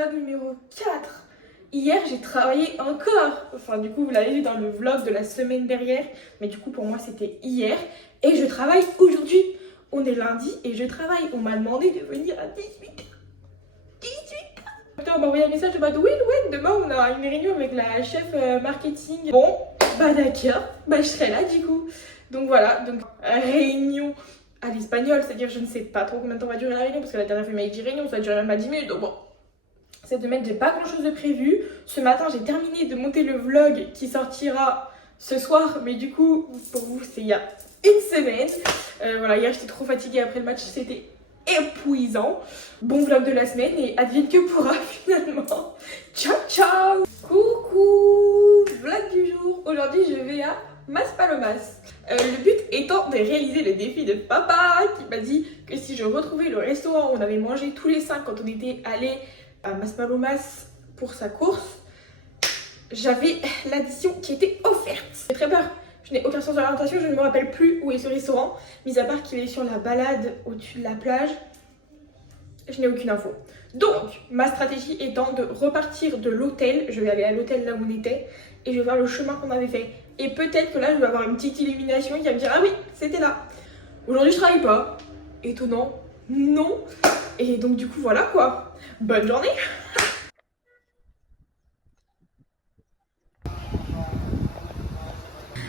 vlog numéro 4. Hier, j'ai travaillé encore. Enfin, du coup, vous l'avez vu dans le vlog de la semaine dernière. Mais du coup, pour moi, c'était hier. Et je travaille aujourd'hui. On est lundi et je travaille. On m'a demandé de venir à 18h. 18h. Putain, on m'a envoyé un message de mode oui, demain, on a une réunion avec la chef marketing. Bon, bah d'accord. Bah, je serai là, du coup. Donc voilà, donc réunion à l'espagnol. C'est-à-dire, je ne sais pas trop combien de temps va durer la réunion. Parce que la dernière fois, il m'a dit réunion, ça a duré même à 10 minutes. Donc bon. Cette semaine, j'ai pas grand chose de prévu. Ce matin, j'ai terminé de monter le vlog qui sortira ce soir. Mais du coup, pour vous, c'est il y a une semaine. Voilà, hier, j'étais trop fatiguée après le match. C'était épuisant. Bon vlog de la semaine et advienne que pourra finalement. Ciao, ciao. Coucou. Vlog du jour. Aujourd'hui, je vais à Maspalomas. Le but étant de réaliser le défi de papa qui m'a dit que si je retrouvais le restaurant où on avait mangé tous les 5 quand on était allés à Maspalomas pour sa course, j'avais l'addition qui était offerte. J'ai très peur, je n'ai aucun sens de l'orientation, je ne me rappelle plus où est ce restaurant, mis à part qu'il est sur la balade au-dessus de la plage, je n'ai aucune info. Donc, ma stratégie étant de repartir de l'hôtel, je vais aller à l'hôtel là où on était, et je vais voir le chemin qu'on avait fait. Et peut-être que là, je vais avoir une petite illumination qui va me dire « Ah oui, c'était là !» Aujourd'hui, je travaille pas. Étonnant, non. Et donc, du coup, voilà quoi. Bonne journée.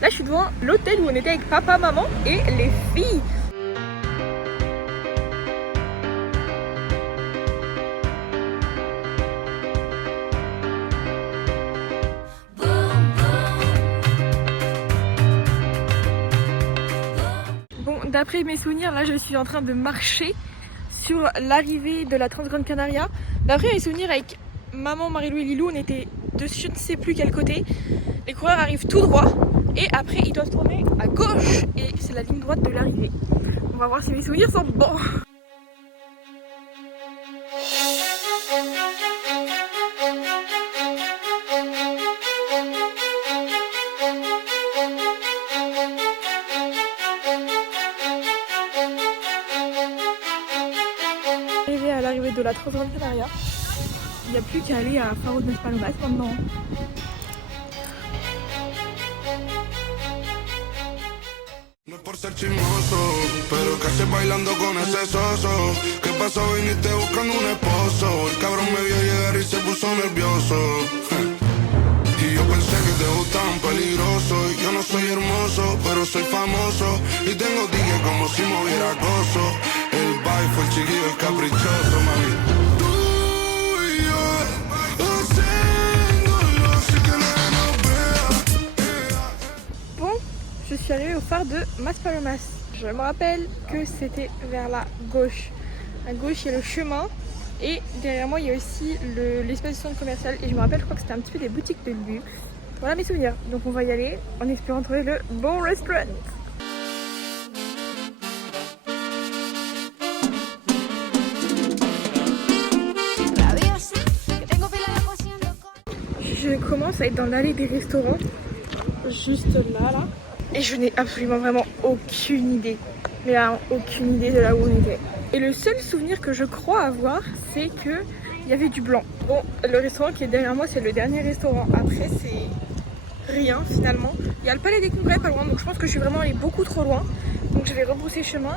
Là, je suis devant l'hôtel où on était avec papa, maman et les filles. Bon, d'après mes souvenirs, là, je suis en train de marcher sur l'arrivée de la Transgrande Canaria. D'après mes souvenirs, avec maman, Marie-Lou et Lilou, on était de je ne sais plus quel côté. Les coureurs arrivent tout droit et après ils doivent tourner à gauche et c'est la ligne droite de l'arrivée. On va voir si mes souvenirs sont bons. Arrivé à l'arrivée de la Transgrande Canaria, il n'y a plus qu'à aller à Faro de Maspalomas maintenant. Por ser chismoso, pero que haces bailando con ese soso. ¿Qué pasó? Viniste buscando un esposo. El cabrón me vio llegar y se puso nervioso. Y yo pensé que te gustan peligroso. Y yo no soy hermoso, pero soy famoso. Y tengo tickets como si moviera acoso. El vibe fue el chiquillo, el caprichoso, mami. Tú y yo, haciéndolo así que nadie nos vea. Bon, je suis arrivée au phare de Maspalomas. Je me rappelle que c'était vers la gauche. À gauche, il y a le chemin. Et derrière moi, il y a aussi l'espace de centre commercial. Et je me rappelle, je crois que c'était un petit peu des boutiques de luxe. Voilà mes souvenirs. Donc on va y aller en espérant trouver le bon restaurant. Je commence à être dans l'allée des restaurants. Juste là. Et je n'ai absolument vraiment aucune idée. Mais alors, aucune idée de là où on était. Et le seul souvenir que je crois avoir, c'est que il y avait du blanc. Bon, le restaurant qui est derrière moi, c'est le dernier restaurant. Après, c'est rien finalement. Il y a le palais des congrès pas loin, donc je pense que je suis vraiment allée beaucoup trop loin. Donc je vais rebrousser chemin.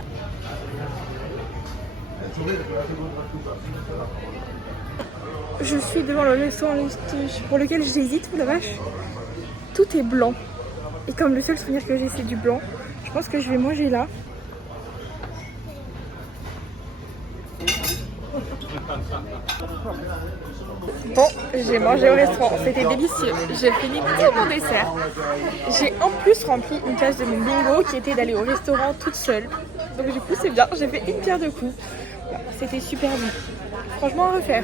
Je suis devant le restaurant pour lequel j'hésite, la vache. Tout est blanc. Et comme le seul souvenir que j'ai c'est du blanc, je pense que je vais manger là. Bon, j'ai mangé au restaurant, c'était délicieux. J'ai fini tout mon dessert. J'ai en plus rempli une case de mon bingo qui était d'aller au restaurant toute seule. Donc du coup c'est bien, j'ai fait une pierre deux coups. C'était super bon. Franchement à refaire.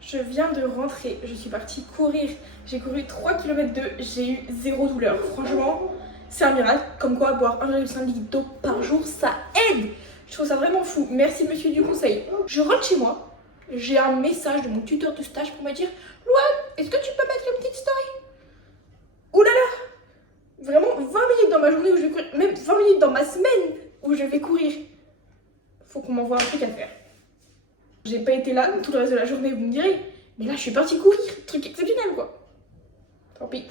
Je viens de rentrer, je suis partie courir. J'ai couru 3 km 2, j'ai eu 0 douleur. Franchement, c'est un miracle. Comme quoi, boire 1,5 litre d'eau par jour, ça aide. Je trouve ça vraiment fou. Merci monsieur du conseil. Je rentre chez moi. J'ai un message de mon tuteur de stage pour me dire « Louane, est-ce que tu peux mettre une petite story ?» Ouh là journée où je vais courir, même 20 minutes dans ma semaine où je vais courir. Faut qu'on m'envoie un truc à faire. J'ai pas été là tout le reste de la journée, vous me direz. Mais là, je suis partie courir. Truc exceptionnel, quoi. Tant pis.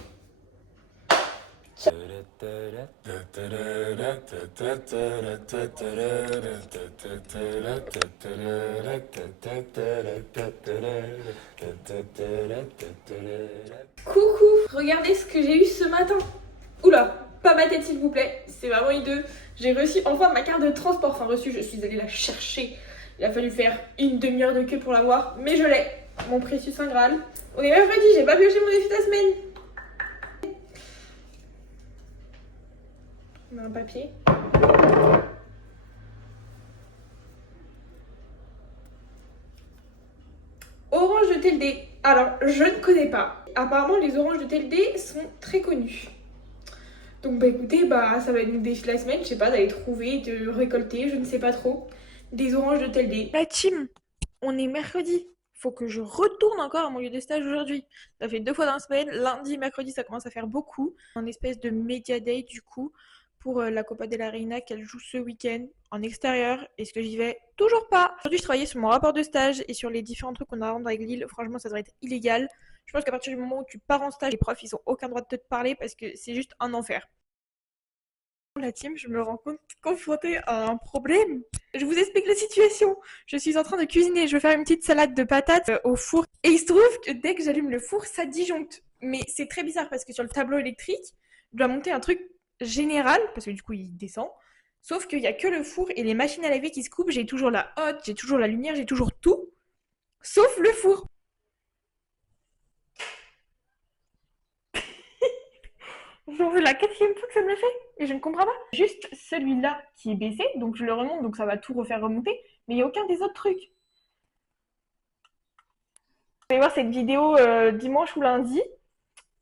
Coucou, regardez ce que j'ai eu ce matin. Oula, pas ma tête s'il vous plaît, c'est vraiment hideux. J'ai reçu enfin ma carte de transport. Enfin reçu, je suis allée la chercher. Il a fallu faire une demi-heure de queue pour l'avoir, mais je l'ai. Mon précieux Saint Graal. On est mercredi, j'ai pas pioché mon défi de la semaine. On a un papier. Orange de TLD. Alors, je ne connais pas. Apparemment, les oranges de TLD sont très connues. Donc, bah écoutez, bah ça va être mon défi de la semaine. Je sais pas, d'aller trouver, de récolter, je ne sais pas trop, des oranges de TLD. La team, on est mercredi. Faut que je retourne encore à mon lieu de stage aujourd'hui. Ça fait 2 fois dans la semaine. Lundi, mercredi, ça commence à faire beaucoup. Un espèce de media day du coup pour la Copa de la Reina qu'elle joue ce week-end en extérieur. Est-ce que j'y vais? Toujours pas. Aujourd'hui, je travaillais sur mon rapport de stage et sur les différents trucs qu'on a à rendre avec Lille. Franchement, ça devrait être illégal. Je pense qu'à partir du moment où tu pars en stage, les profs, ils ont aucun droit de te parler parce que c'est juste un enfer. La team, je me rends compte confrontée à un problème. Je vous explique la situation. Je suis en train de cuisiner. Je veux faire une petite salade de patates au four. Et il se trouve que dès que j'allume le four, ça disjoncte. Mais c'est très bizarre parce que sur le tableau électrique, je dois monter un truc général parce que du coup, il descend. Sauf qu'il n'y a que le four et les machines à laver qui se coupent. J'ai toujours la hotte, j'ai toujours la lumière, j'ai toujours tout. Sauf le four. Genre, c'est la 4e fois que ça me le fait et je ne comprends pas. Juste celui-là qui est baissé, donc je le remonte, donc ça va tout refaire remonter, mais il n'y a aucun des autres trucs. Vous allez voir cette vidéo dimanche ou lundi,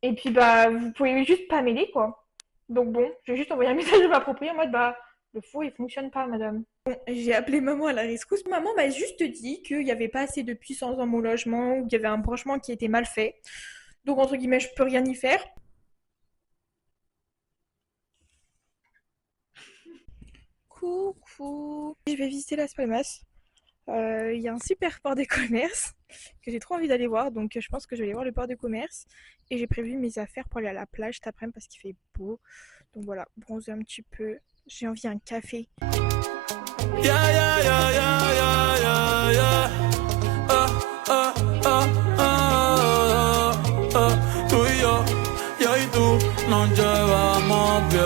et puis bah vous pouvez juste pas m'aider quoi. Donc bon, j'ai juste envoyé un message à ma propriétaire en mode bah le four il fonctionne pas madame. Bon, j'ai appelé maman à la rescousse. Maman m'a juste dit qu'il n'y avait pas assez de puissance dans mon logement, ou qu'il y avait un branchement qui était mal fait. Donc entre guillemets je peux rien y faire. Coucou. Je vais visiter Las Palmas. Il y a un super port de commerce que j'ai trop envie d'aller voir, donc je pense que je vais aller voir le port de commerce. Et j'ai prévu mes affaires pour aller à la plage cet après-midi parce qu'il fait beau. Donc voilà, bronzer un petit peu. J'ai envie d'un café. Yeah, yeah, yeah, yeah, yeah, yeah, yeah. Tú y tú nos llevamos bien.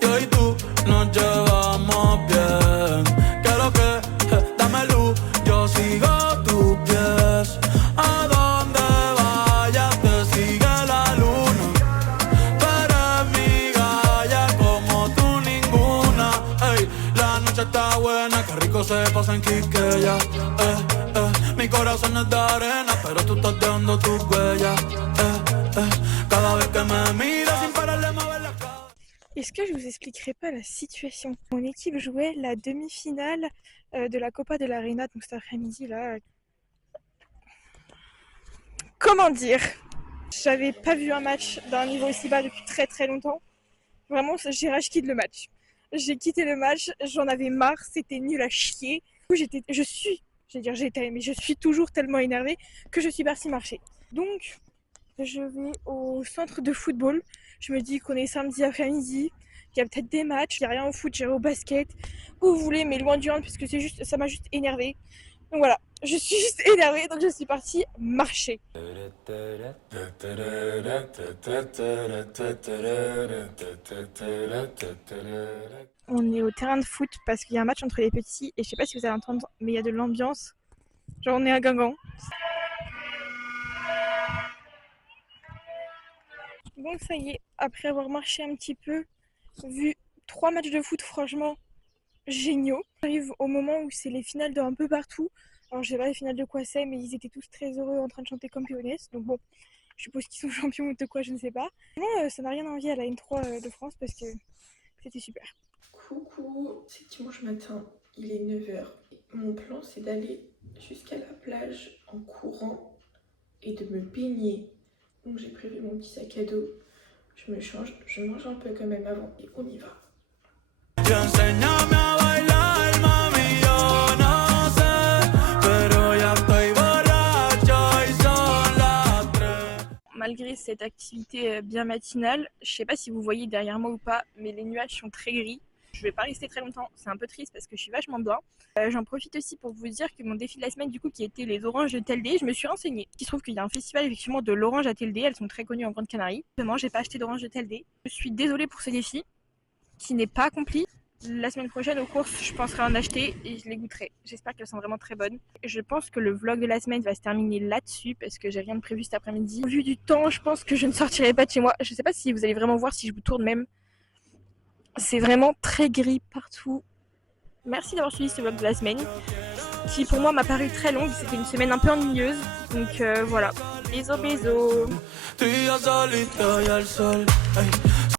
Yo y tú nos llevamos bien. Quiero que dame luz, yo sigo tus pies. A donde vayas te sigue la luna. Tú eres mi galla como tú ninguna. Ey, la noche está buena, que rico se pasa en Quiqueya. Mi corazón es de arena, pero tú estás dejando tus huellas. Cada vez que me miras sin pararle de mover la cara. Est-ce que je vous expliquerai pas la situation? Mon équipe jouait la demi-finale de la Copa de la Reina, donc cet après-midi là. Comment dire? J'avais pas vu un match d'un niveau aussi bas depuis très très longtemps. Vraiment, j'ai rage quitté le match. J'ai quitté le match, j'en avais marre, c'était nul à chier. Je suis toujours tellement énervée que je suis partie marcher. Donc, je vais au centre de football. Je me dis qu'on est samedi après-midi, qu'il y a peut-être des matchs, il n'y a rien au foot, j'irai au basket, où vous voulez, mais loin du hand, puisque ça m'a juste énervée. Donc voilà, je suis juste énervée, donc je suis partie marcher. On est au terrain de foot parce qu'il y a un match entre les petits, et je sais pas si vous allez entendre, mais il y a de l'ambiance. Genre on est à Guingamp. Bon, ça y est, après avoir marché un petit peu, vu 3 matchs de foot franchement géniaux, j'arrive au moment où c'est les finales de un peu partout. Alors je sais pas les finales de quoi c'est, mais ils étaient tous très heureux en train de chanter Campiones. Donc bon, je suppose qu'ils sont champions ou de quoi, je ne sais pas. Moi, ça n'a rien envie à la N3 de France parce que c'était super. Coucou, c'est dimanche matin, il est 9h. Mon plan c'est d'aller jusqu'à la plage en courant et de me baigner. Donc j'ai prévu mon petit sac à dos. Je me change, je mange un peu quand même avant et on y va. Malgré cette activité bien matinale, je sais pas si vous voyez derrière moi ou pas, mais les nuages sont très gris. Je vais pas rester très longtemps, c'est un peu triste parce que je suis vachement bien. J'en profite aussi pour vous dire que mon défi de la semaine, du coup, qui était les oranges de Telde, je me suis renseignée. Il se trouve qu'il y a un festival effectivement de l'orange à Telde, elles sont très connues en Grande Canarie. Vraiment, j'ai pas acheté d'orange de Telde. Je suis désolée pour ce défi qui n'est pas accompli. La semaine prochaine aux courses, je penserai en acheter et je les goûterai. J'espère qu'elles sont vraiment très bonnes. Je pense que le vlog de la semaine va se terminer là-dessus parce que j'ai rien de prévu cet après-midi. Au vu du temps, je pense que je ne sortirai pas de chez moi. Je sais pas si vous allez vraiment voir si je vous tourne même. C'est vraiment très gris partout. Merci d'avoir suivi ce vlog de la semaine qui pour moi m'a paru très longue. C'était une semaine un peu ennuyeuse. Donc voilà. Bisous bisous.